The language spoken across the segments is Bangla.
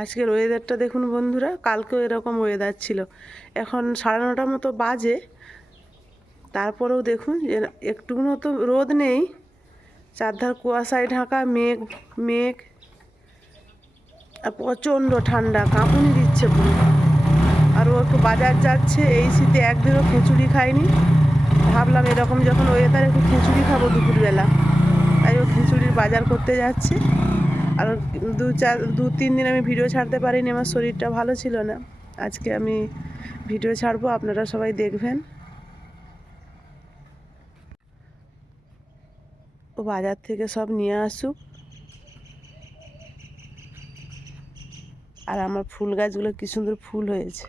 আজকের ওয়েদারটা দেখুন বন্ধুরা, কালকেও এরকম ওয়েদার ছিল। এখন 9:30 মতো বাজে, তারপরেও দেখুন একটুকুনও তো রোদ নেই, চারধার কুয়াশায় ঢাকা, মেঘ মেঘ, আর প্রচণ্ড ঠান্ডা, কাঁপুনি দিচ্ছে পুরো। আর ও একটু বাজার যাচ্ছে, এই শীতে একদিনও খিচুড়ি খায়নি। ভাবলাম এরকম যখন ওয়েদার একটু খিচুড়ি খাবো দুপুরবেলা, তাই ও খিচুড়ির বাজার করতে যাচ্ছে। আর 2-3 দিন আমি ভিডিও ছাড়তে পারিনি, আমার শরীরটা ভালো ছিল না। আজকে আমি ভিডিও ছাড়বো, আপনারা সবাই দেখবেন। ও বাজার থেকে সব নিয়ে আসুক। আর আমার ফুল গাছগুলো কি সুন্দর ফুল হয়েছে।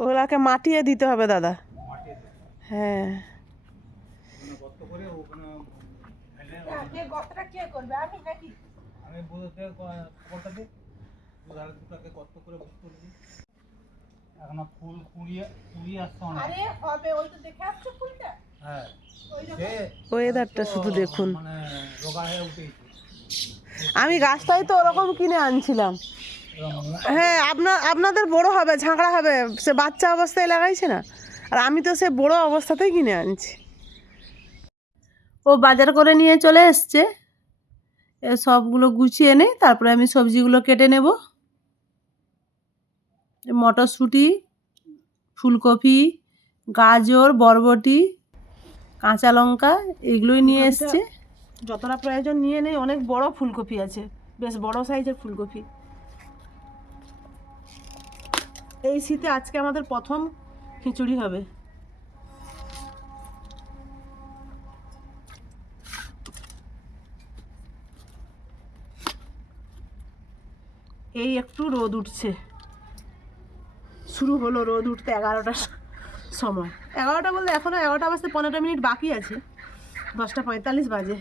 ওগুলাকে মাটিয়ে দিতে হবে দাদা। হ্যাঁ, ফুল কুড়িয়ে আসছে। হ্যাঁ, ওয়েদারটা শুধু দেখুন। মানে রোগা হয়ে উঠেছে। আমি গাছটাই তো ওরকম কিনে আনছিলাম। হ্যাঁ, আপনাদের বড় হবে, ঝাঁকড়া হবে, সে বাচ্চা অবস্থায় লাগাইছে না। আর আমি তো সে বড় অবস্থাতেই কিনে আনছি। ও বাজার করে নিয়ে চলে এসছে, সবগুলো গুছিয়ে এনে তারপরে আমি সবজিগুলো কেটে নেব। মটরশুঁটি, ফুলকপি, গাজর, বরবটি, কাঁচা লঙ্কা, এগুলোই নিয়ে এসছে। যতটা প্রয়োজন নিয়ে নেই। অনেক বড় ফুলকপি আছে, বেশ বড় সাইজের ফুলকপি। এই শীতে আজকে আমাদের প্রথম খিচুড়ি হবে। এই একটু রোদ উঠছে, শুরু হলো রোদ উঠতে 11টার সময়। 11টা বলতে এখনও 11টা বাজতে 15 মিনিট বাকি আছে, 10:45 বাজে।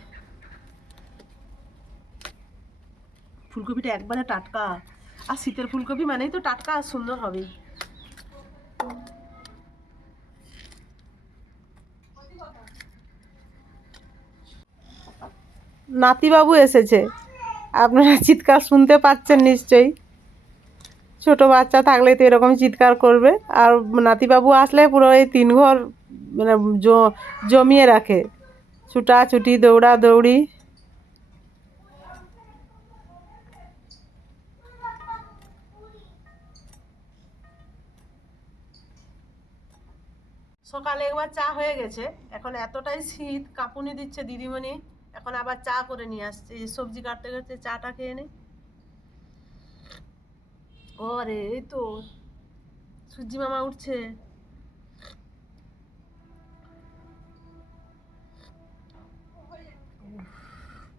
ফুলকপিটা একবারে টাটকা, আর শীতের ফুলকপি মানেই তো টাটকা আর সুন্দর হবেই। নাতিবাবু এসেছে, আপনারা চিৎকার শুনতে পাচ্ছেন নিশ্চয়ই। ছোট বাচ্চা থাকলে তো এরকম চিৎকার করবে, আর নাতিবাবু আসলে পুরো এই 3 ঘর মানে জমিয়ে রাখে, ছুটাছুটি, দৌড়াদৌড়ি। সকালে একবার চা হয়ে গেছে, এখন এতটাই শীত, কাঁপুনি দিচ্ছে দিদিমণি, এখন আবার চা করে নিয়ে আসছে। এই সবজি কাটতে কাটতে চাটা খেয়ে নে। ও রে, এই তো সূর্যি মামা উঠছে।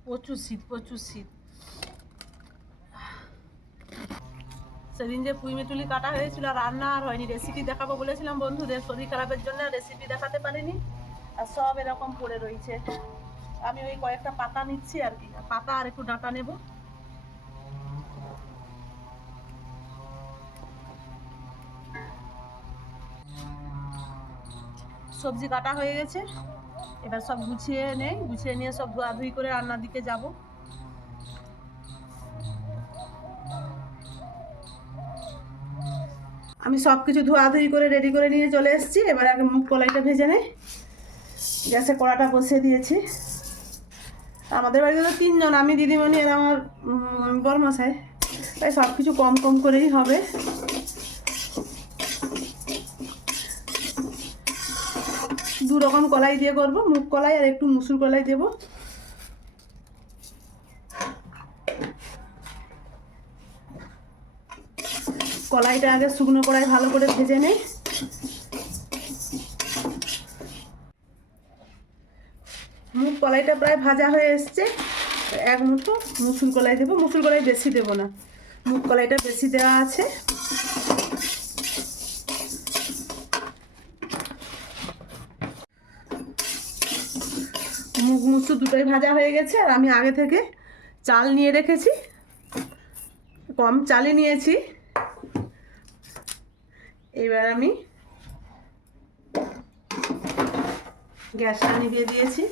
প্রচুর শীত, প্রচুর শীত। সেদিন যে পুঁই মেটুলি কাটা হয়েছিল, রান্না আর হয়নি। রেসিপি দেখাবো বলেছিলাম বন্ধুদের, শরীর খারাপের জন্য রেসিপি দেখাতে পারিনি। আর সব এরকম পড়ে রয়েছে। আমি ওই কয়েকটা পাতা নিচ্ছি আর কি, পাতা আর একটু ডাঁটা নেব। সবজি কাটা হয়ে গেছে, এবার সব গুছিয়ে নেই, গুছিয়ে নিয়ে সব ধোয়াধুয়ি করে রান্নার দিকে যাব। আমি সব কিছু ধোয়াধুয়ি করে রেডি করে নিয়ে চলে এসেছি। এবার আগে মুগ কলাইটা ভেজে নেই। গ্যাসে কড়াটা বসিয়ে দিয়েছি। আমাদের বাড়িতে তো 3 জন, আমি, দিদিমণি আর আমার বরমশাই, তাই সব কিছু কম কম করেই হবে। দু রকম কলাই দিয়ে করবো, মুগ কলাই আর একটু মুসুর কলাই দেব। কলাইটা আগে শুকনো কড়াই ভালো করে ভেজে নেই। মুগ কলাইটা প্রায় ভাজা হয়ে এসছে, এক মুঠো মুসুর কলাই দেবো। মুসুর কলাই বেশি দেবো না, মুগ কলাইটা বেশি দেওয়া আছে। মুগ মুসুর দুটোই ভাজা হয়ে গেছে। আর আমি আগে থেকে চাল নিয়ে রেখেছি, কম চালই নিয়েছি। এবার আমি গ্যাসটা নিভিয়ে দিয়েছি।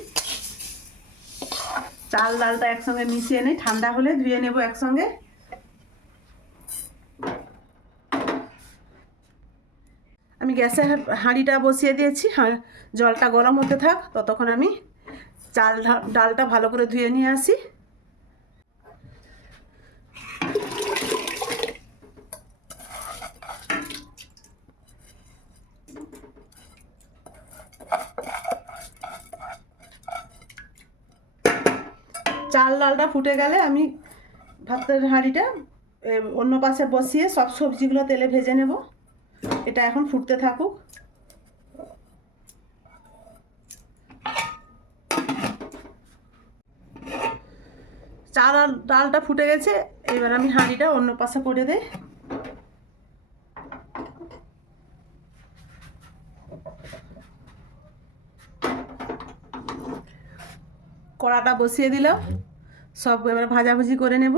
চাল ডালটা একসঙ্গে মিশিয়ে নিই, ঠান্ডা হলে ধুয়ে নেব একসঙ্গে। আমি গ্যাসের হাঁড়িটা বসিয়ে দিয়েছি, জলটা গরম হতে থাক, ততক্ষণ আমি ডালটা ভালো করে ধুয়ে নিয়ে আসি। চাল ডালটা ফুটে গেলে আমি ভাতের হাঁড়িটা অন্য পাশে বসিয়ে সব সবজিগুলো তেলে ভেজে নেব। এটা এখন ফুটতে থাকুক। চাল আর ডালটা ফুটে গেছে, এবার আমি হাঁড়িটা অন্য পাশে করে দেই। কড়াটা বসিয়ে দিলাম, সব এবার ভাজাভুজি করে নেব।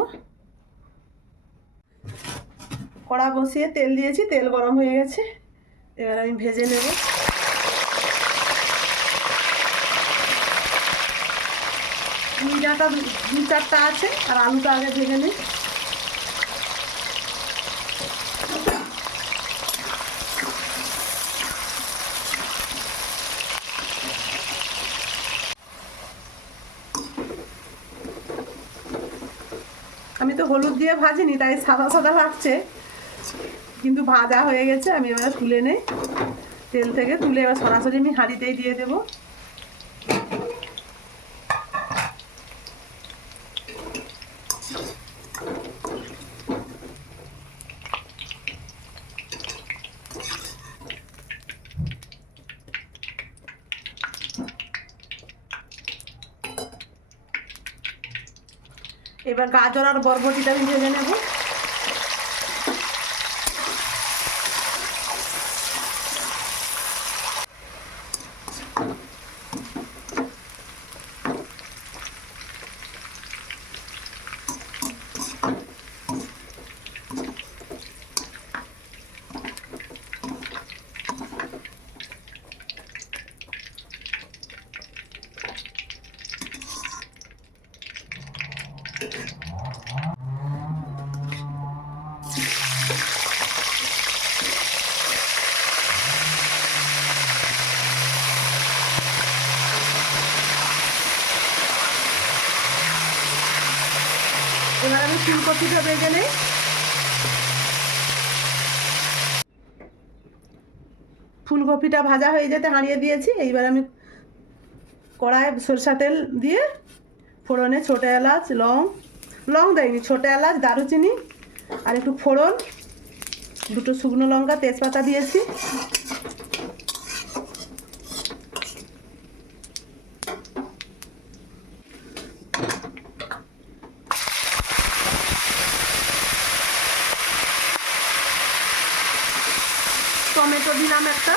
কড়া বসিয়ে তেল দিয়েছি, তেল গরম হয়ে গেছে, এবার আমি ভেজে নেব। দু চারটা আছে, আর আলুটা আগে ভেজে নিই। আমি তো হলুদ দিয়ে ভাজিনি, তাই সাদা সাদা লাগছে, কিন্তু ভাজা হয়ে গেছে। আমি এবার তুলে নেই, তেল থেকে তুলে এবার সরাসরি আমি হাঁড়িতেই দিয়ে দেবো। এবার গাজর আর বরবটিটা আমি ভেজে নেব। এবার আমি ফুলকপিটা ভেজে নেই। ফুলকপিটা ভাজা হয়ে যেতে হাঁড়িয়ে দিয়েছি। এইবার আমি কড়ায় সরষা তেল দিয়ে ফোড়নে ছোটো এলাচ, লং দেয়নি, ছোটো এলাচ, দারুচিনি আর একটু ফোড়ন, দুটো শুকনো লঙ্কা, তেজপাতা দিয়েছি। টমেটো দিলাম একটা।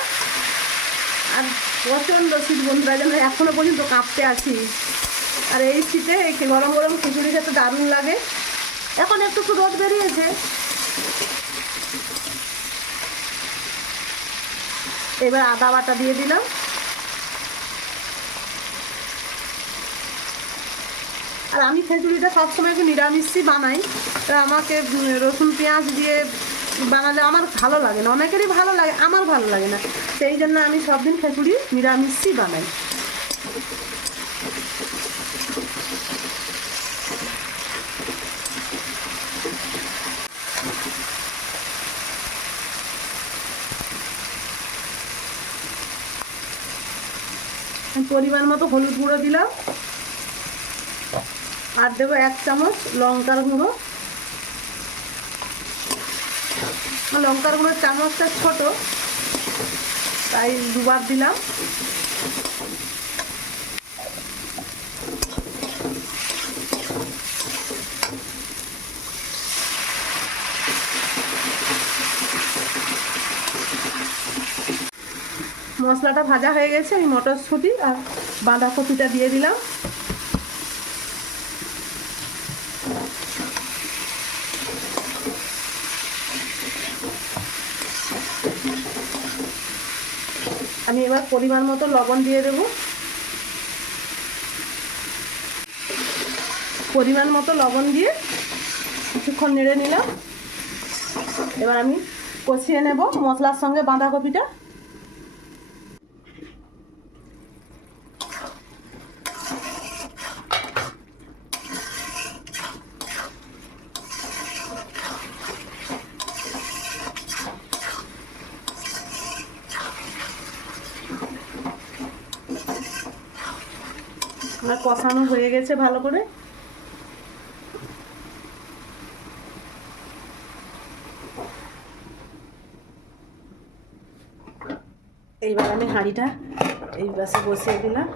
আর প্রচণ্ড শীত বন্ধুরা, যেন এখনো পর্যন্ত কাঁপতে আছি। আর এই শীতে গরম গরম খিচুড়ি খেতে দারুণ লাগে। এখন একটু রোদ বেরিয়েছে। এবার আদা বাটা দিয়ে দিলাম। আর আমি খিচুড়িটা সবসময় একটু নিরামিষই বানাই, আমাকে রসুন পেঁয়াজ দিয়ে বানালে আমার ভালো লাগে না। অনেকেরই ভালো লাগে, আমার ভালো লাগে না। সেই জন্য আমি সব দিন খিচুড়ি নিরামিষই বানাই। পরিমাণ মতো হলুদ গুঁড়ো দিলাম, আর দেবো 1 চামচ লঙ্কার গুঁড়ো। লঙ্কার গুঁড়োর চামচটা ছোট, তাই দুবার দিলাম। মশলাটা ভাজা হয়ে গেছে, আমি মটরশুঁটি আর বাঁধাকপিটা দিয়ে দিলাম। আমি এবার পরিমাণ মতো লবণ দিয়ে দেব। পরিমাণ মতো লবণ দিয়ে কিছুক্ষণ নেড়ে নিলাম। এবার আমি কষিয়ে নেব মশলার সঙ্গে বাঁধাকপিটা। আমার কষানো হয়ে গেছে ভালো করে। এইবার আমি হাঁড়িটা এই পাশে বসিয়ে দিলাম।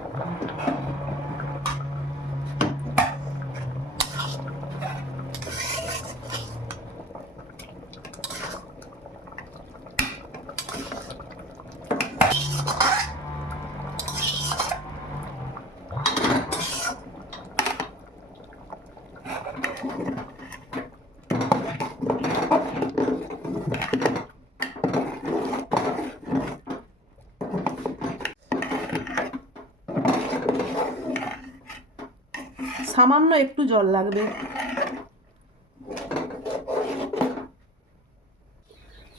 সামান্য একটু জল লাগবে।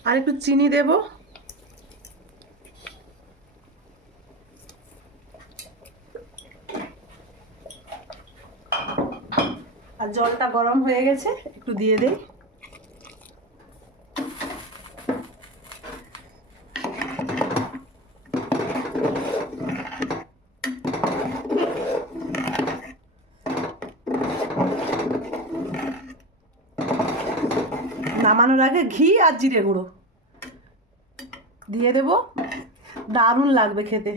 আর একটু চিনি দেব। আর জলটা গরম হয়ে গেছে, একটু দিয়ে দেই। নামানোর আগে ঘি আর জিরে গুঁড়ো দিয়ে দেব, দারুণ লাগবে খেতে।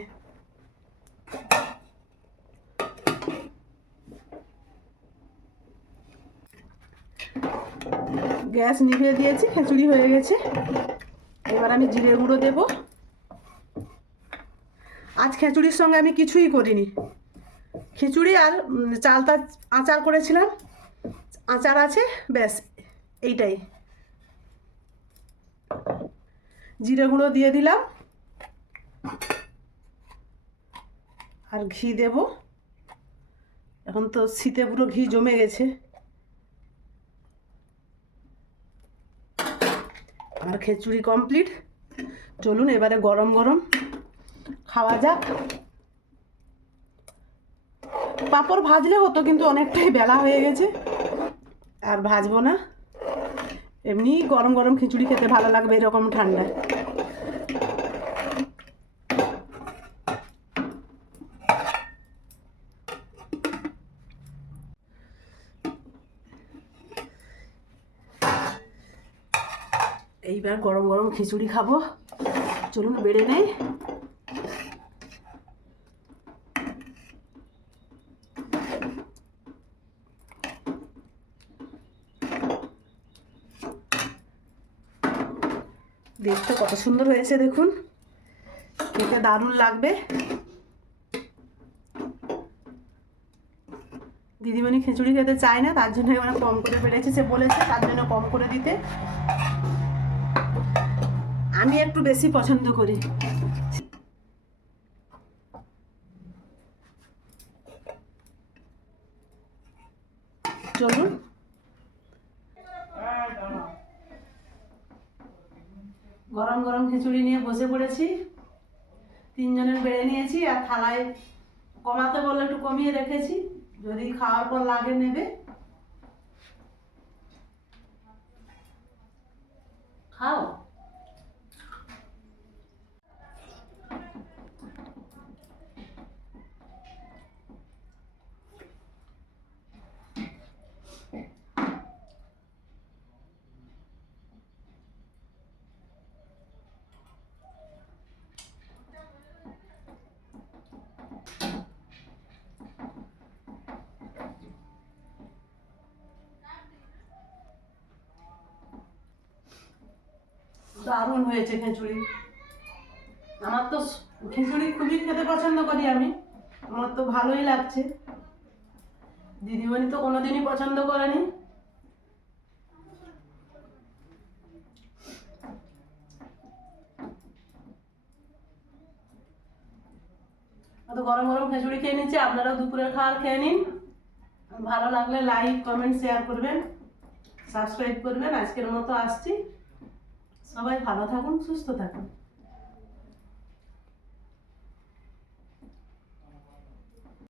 গ্যাস নিভিয়ে দিয়েছি, খিচুড়ি হয়ে গেছে। এবার আমি জিরে গুঁড়ো দেব। আজ খিচুড়ির সঙ্গে আমি কিছুই করিনি, খিচুড়ি আর চালতা আচার করেছিলাম, আচার আছে ব্যাস, এইটাই। জিরে গুঁড়ো দিয়ে দিলাম আর ঘি দেব। এখন তো শীতে পুরো ঘি জমে গেছে। আর খিচুড়ি কমপ্লিট। চলুন এবারে গরম গরম খাওয়া যাক। পাঁপড় ভাজলে হতো, কিন্তু অনেকটাই বেলা হয়ে গেছে, আর ভাজবো না। এমনি গরম গরম খিচুড়ি খেতে ভালো লাগবে এরকম ঠান্ডায়। এইবার গরম গরম খিচুড়ি খাবো। চলুন বেড়ে নেই। দেখতে কত সুন্দর হয়েছে দেখুন, খেতে দারুণ লাগবে। দিদিমণি খিচুড়ি খেতে চায় না, তার জন্য এবার কম করে বেড়েছি, সে বলেছে তার জন্য কম করে দিতে। আমি একটু বেশি পছন্দ করি। চলুন গরম গরম খিচুড়ি নিয়ে বসে পড়েছি। তিনজনের বেড়ে নিয়েছি, আর থালায় কমাতে বললে একটু কমিয়ে রেখেছি, যদি খাওয়ার পর লাগে নেবে। খাও। দারুণ হয়েছে খিচুড়ি। আমার তো খিচুড়ি খুবই খেতে পছন্দ করি আমি, আমার তো ভালোই লাগছে। দিদিমণি তো কোনোদিনই পছন্দ করেনি। তো গরম গরম খিচুড়ি খেয়ে নিচ্ছে, আপনারাও দুপুরের খাবার খেয়ে নিন। ভালো লাগলে লাইক কমেন্ট শেয়ার করবেন, সাবস্ক্রাইব করবেন। আজকের মতো আসছি, সবাই ভালো থাকুন, সুস্থ থাকুন।